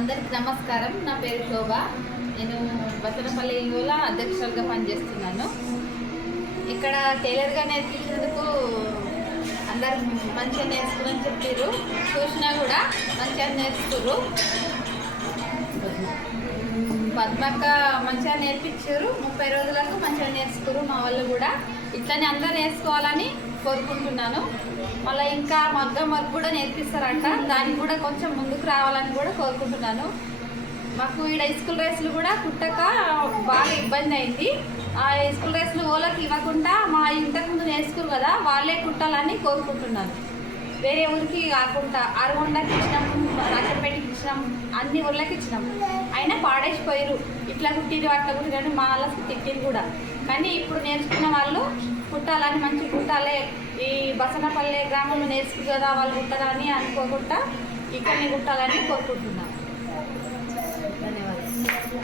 అందరికి నమస్కారం. నా పేరు శోభ. నేను బసనపల్లి యువల అధ్యక్షులుగా పనిచేస్తున్నాను. ఇక్కడ టైలర్గా నేర్పించినందుకు అందరు మంచిగా నేర్చుకుని చెప్పారు. చూసినా కూడా మంచిగా నేర్చుకురు. పద్మక్క మంచిగా నేర్పించారు. 30 రోజులకు మంచిగా నేర్చుకురు. మా వాళ్ళు కూడా ఇట్లనే అందరూ నేర్చుకోవాలని కోరుకుంటున్నాను. మళ్ళీ ఇంకా మగ్గం వర్క్ కూడా నేర్పిస్తారంట. దానికి కూడా కొంచెం ముందుకు రావాలని కూడా కోరుకుంటున్నాను. మాకు ఈడ స్కూల్ డ్రెస్సులు కూడా కుట్టక బాగా ఇబ్బంది అయింది. ఆ స్కూల్ డ్రెస్సులు ఓలకి ఇవ్వకుండా మా ఇంతకుముందు నేర్చుకురు కదా వాళ్ళే కుట్టాలని కోరుకుంటున్నాను. వేరే ఊరికి కాకుండా అరగొండకి ఇచ్చినాం, రాజంపేటకి ఇచ్చినాం, అన్ని ఊళ్ళకి ఇచ్చినాం. అయినా పాడేసిపోయారు. ఇట్లా కుట్టిరు అట్లా కుట్టిరని మా వాళ్ళ తిట్టిరు కూడా. కానీ ఇప్పుడు నేర్చుకున్న వాళ్ళు కుట్టాలని మంచి కుట్టాలి, ఈ బసనపల్లె గ్రామంలో నేర్చుకు కదా వాళ్ళు కుట్టాలని అనుకోకుండా ఇక్కడనే కుట్టాలని కోరుకుంటున్నాను.